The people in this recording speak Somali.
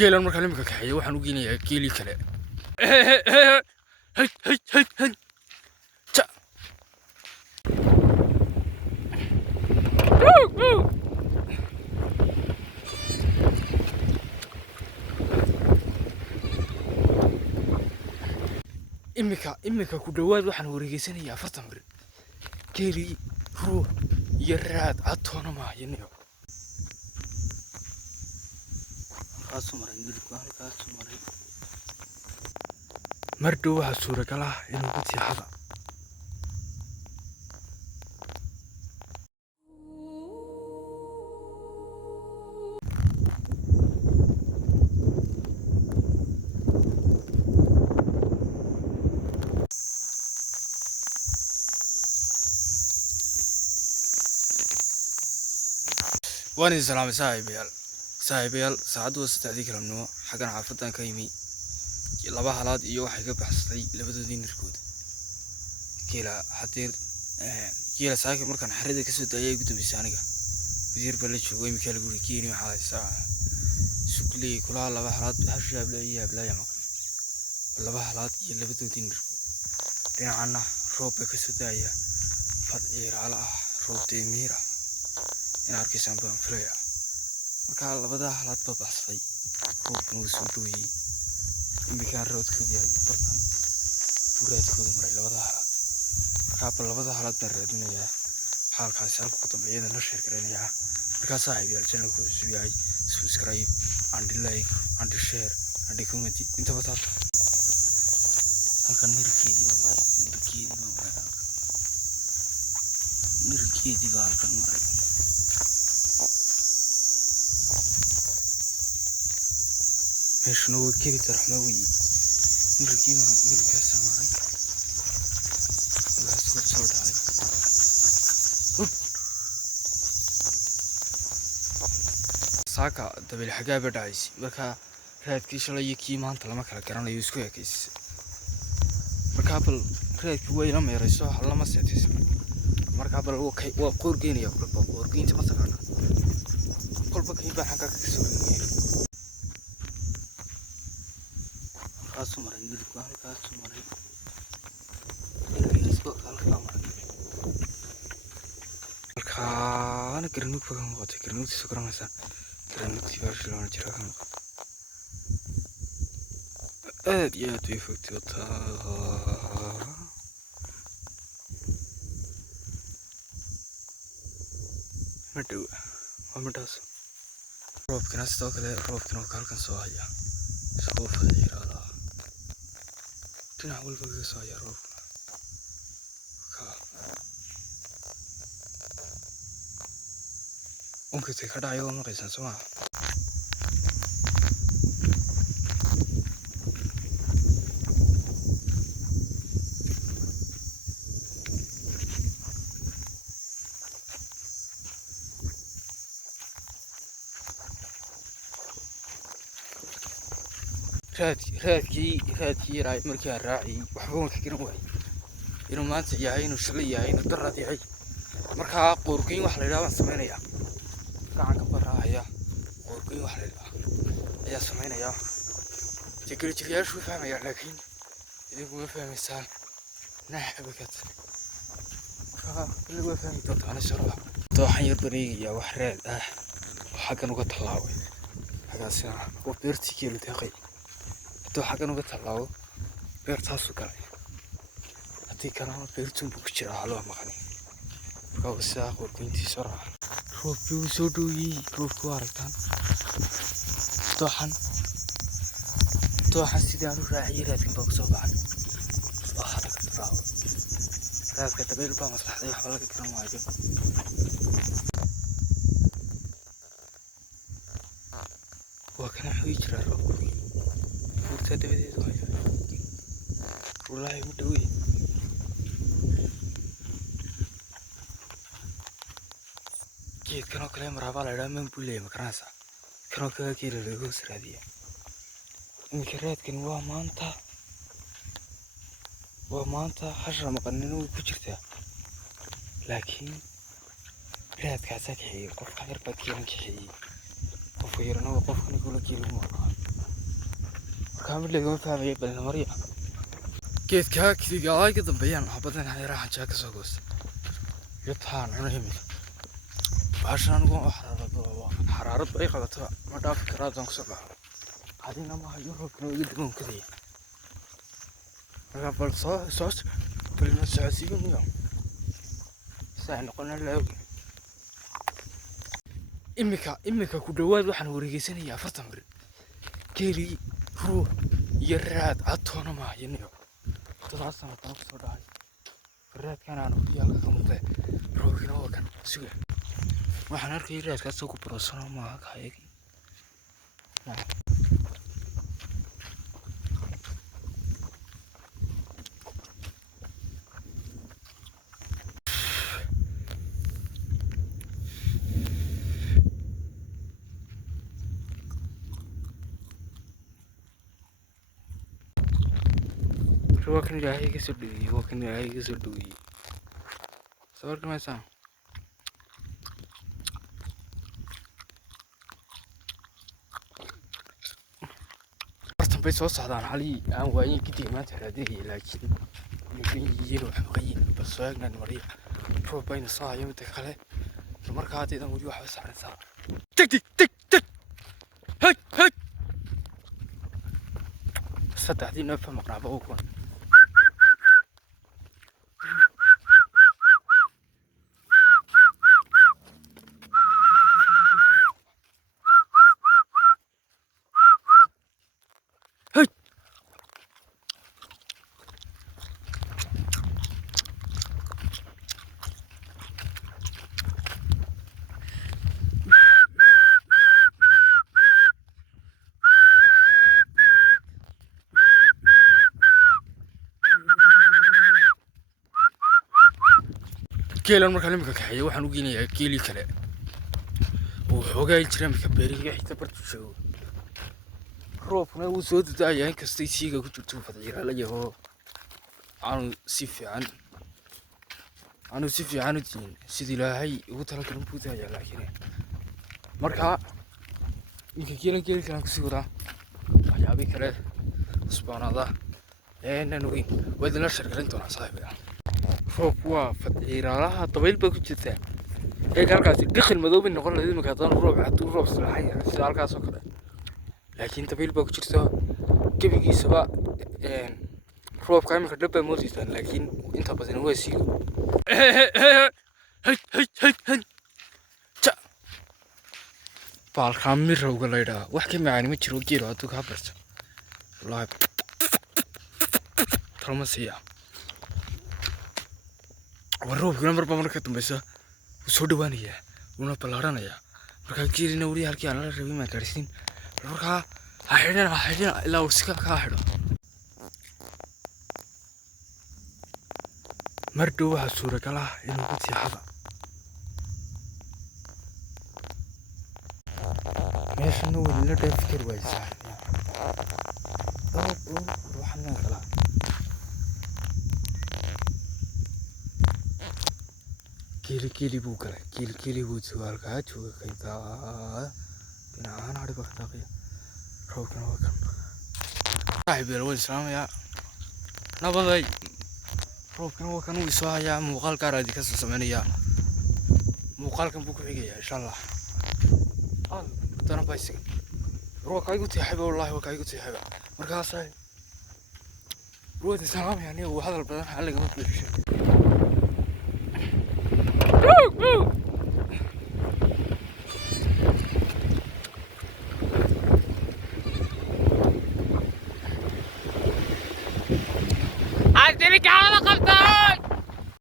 geelan markaan imika kaxeeyo waxaan u geynayaa geelii kale hey ja imika ku dhawaad waxaan wareegeysanayaa 40 bir geelii ruux iyo raad catoona ma haynayo mar dhow waxaa suuragal ah inuu ku tiixada waan idin salaamay saaxiibayaal saacadu waa 3 galabnimo xagan xaafadan ka yimi laba halaad iyo waxay ka baxsatay labadoodii nirkood geela saaka markaan xarida ka soo daayay ugu dambeysay aniga wasiir baa la joogay imika lagu geeyay waxa haysaa suuqley kula laba halaad hashaab leeyahay ablaya maqan laba halaad iyo labadoodii nirkood dhinacana roob ka soo daaya fadciir ala roob deemira in arkaysan baan filaya marka labada halaad ba baxsay roobku uu soo dhoweyay imika roodkoodii ay bartan buraadkooda maray labada halaad marka labada halaad baan raadinayaa xaalkaas halka ku dambeeyada la sheer garanayaa marka saaxiibayaal channelku cusub yahay subscribe and like and share and comment inta badan halkan nirkeedii baa maray nirkeedii baa halkan maray meesha noo kiri tarxma wii nirkii ka samaray la soo dhacay saaka dabil xagaaba dhacaysi marka raadkii shalay iyo kii maanta lama kala garanayo isku ekeysay marka bal raadkii way la meerayso hal lama seetis marka bal waa qoorgeynaya qoorgeynta masakana kolba kii baa xagga ka soo geeyay halkaas halkaan garnuug badan noqotay garnuugti soo garanaysa garnuugti baashiloona jira kan aad iyo aad way fogtay ma dhow waa midhaas roobkina sidoo kale roobkina halkan soo haya soo fadhiya dhinac walba ka soo haya roobka unkatay ka dhacayo ma qaysan soo maaha raadkii raay markii aan raacay waxba waan ka garan waayay inuu maanta yahay inuu shalay yahay inuu darad yahay markaa qoorgeyn wax la yidhaha baan samaynayaa gacanka baraahaya qoorgeyn wax la yidhaha ayaa samaynayaa jigriyaashu way fahmayaan laakiin idinku ma fahmaysaan naxabakad markaa ilaa way fahmi doontaan insha allah waxaan yar bareegayaa wax raad ah oo xaggan uga tallaabay xaggaasina waa beertii geelu deeqay تو حاجة نقول تلاو بيرتاسو كاي هتي كلام بيرتون بكتير على مكاني كوسا كنتي سرعة روب يوسودوي روب كوارتان توحن سيدي أنا راعي لكن بوكسو بعد واحد كتراو راك كتبيل بقى مصلحة دي حوالك كلام واجب وكان حويج الروب تدبيت والله مدوي جيت كانوا كلام رابع على من بولي مكراسة كانوا كذا الرجوس رادية مكرات كان ومانتا حشرة مقننو بجرته لكن رات كاسات حي قف غير بكيرن كحي قف غيرنا وقف كن يقول كيلو مرة كامل لقوا فاهم بل مريا كيف كذي قاعد كده بيان حبتين هاي راح جاك سوقس يطحن أنا يمي عشان نقول حرارة أي قطعة ما دافع كراتون كسبة هذه نما يروح كانوا يقدمون كذي قبل صوص كلنا سعسيين اليوم ساعة قلنا له إمك كدواد وحن ورجيسين يا فتمر كيري روح يراد عطونا ما ينيو تراثنا تنقص راي فراد كان عنو يالك كمطة روحنا وكان سوى وحنا ركي راد كسوق بروسنا ما كايكي وكان جاهي كسردوي وكان جاهي كسردوي صور كم سام أصلاً بس وصل عن علي أنا وين كتير ما تهديه لكن يمكن يجيله حقين بس ويانا المريض شوف بين الصاع يوم تخلى المركات إذا ودي واحد سعر سعر تك تك تك تك هك هك صدق هذه نفهم مقربة وكون كيلان markaan imika kaxeeyo waxaan u geynayaa keeli kale oo xoogay jiraan ka beeriga xitaa bartu joogo roobna uu soo dadaaya in kastay siiga ku jirto fadhiira la yaho aanu si fiican u diin sidii ilaahay ugu talagalay buu daaya laakiin marka inka keeli kale ku sii wadaa waxyaabi kale usbaanada nanoin wadana shargalin doona saaxiibada روب فدعيرها طويل بكتير هيك هالكاس دخل مذوب نقول لازم مكان روب حتى روب صلاحية هالكاس وكذا لكن طويل بكتير كيف يجي سواء روب كامل كدبة موزيتا لكن أنت بس هو سيو هي تا بالكامل روب قليلا وحكي معاني متشرو كيلو هتوك هبرت والله ترمسية والروب كنا مرة مركتم بس وسودوانية ونبلارانية مركا كيري نوري هالكي على الربي ما كارسين مركا هايدنا إلا وسكا كاهدو مردو هالصورة كلا إنه بتسي حظا ماشي نو اللي تفكر ويسا روحنا كلا كيلي بوكرة كيلي بوتسوال كاتشو كيتا بنا أنا عارف أختاقيا روكن صاحبي الأول السلام يا نبضي روكن وكان ويسوا يا مقال كاردي كسر سمانية مقال كان بوكو حقيقة إن شاء الله تنا بايسك روك أيقو تحبه والله وك أيقو تحبه مركاسي روك السلام يعني وهذا البلد حلقة مثل الشيء عايزينك على قبطان